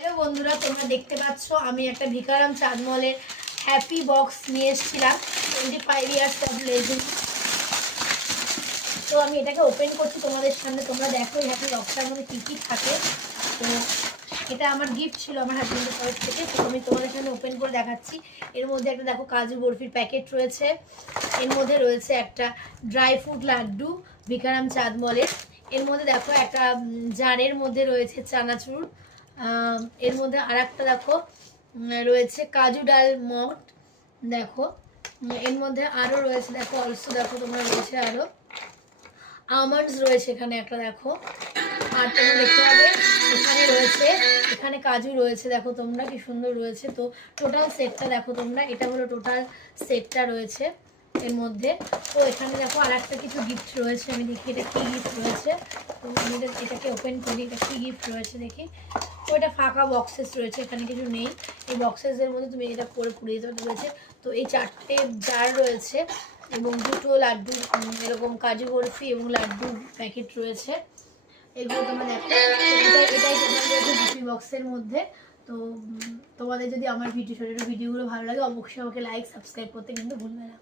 Hello বন্ধুরা, তোমরা দেখতে পাচ্ছ আমি একটা ভিকারাম চাঁদমলের হ্যাপি বক্স নিয়ে এসেছিলাম 25 ইয়ার্স অফ লেজেন্ড। তো আমি এটাকে ওপেন করছি তোমাদের সামনে, তোমরা দেখো এই হ্যাপি বক্সটার মধ্যে কী কী থাকে। তো এটা আমার গিফট ছিল আমার হাজবেন্ডের তরফ থেকে, তো আমি তোমাদের সামনে ওপেন করে দেখাচ্ছি। এর মধ্যে একটা দেখো কাজু বরফির প্যাকেট রয়েছে, এর মধ্যে রয়েছে একটা ড্রাই ফ্রুট লাড্ডু ভিকারাম চাঁদমলের, এর মধ্যে দেখো একটা জারের মধ্যে রয়েছে চানাচুর, এর মধ্যে আর একটা দেখো রয়েছে কাজু ডাল মট, দেখো এর মধ্যে আরও রয়েছে দেখো অলসো দেখো তোমরা রয়েছে আরও আমন্ডস রয়েছে এখানে একটা দেখো। আর তোমরা দেখতে পাবে এখানে রয়েছে, এখানে কাজু রয়েছে দেখো তোমরা কি সুন্দর রয়েছে। তো টোটাল সেটটা দেখো তোমরা, এটা হলো টোটাল সেটটা রয়েছে এর মধ্যে। তো এখানে দেখো আর একটা কিছু গিফট রয়েছে, আমি দেখি এটা কী গিফট রয়েছে। তো আমি এটাকে ওপেন করি, এটা কী গিফট রয়েছে দেখি। তো এটা ফাঁকা বক্সেস রয়েছে, এখানে কিছু নেই। এই বক্সেসের মধ্যে তুমি এটা করে পুড়িয়ে দিতে রয়েছে। তো এই 4টে জার রয়েছে এবং 2টো লাড্ডু এরকম কাজু বরফি এবং লাড্ডু প্যাকেট রয়েছে। এগুলো তোমরা দেখো, এটাই তোমাদের রয়েছে হ্যাপি বক্সের মধ্যে। তো তোমাদের যদি আমার ছোটো ভিডিওগুলো ভালো লাগে অবশ্যই আমাকে লাইক সাবস্ক্রাইব করতে কিন্তু ভুলবে না।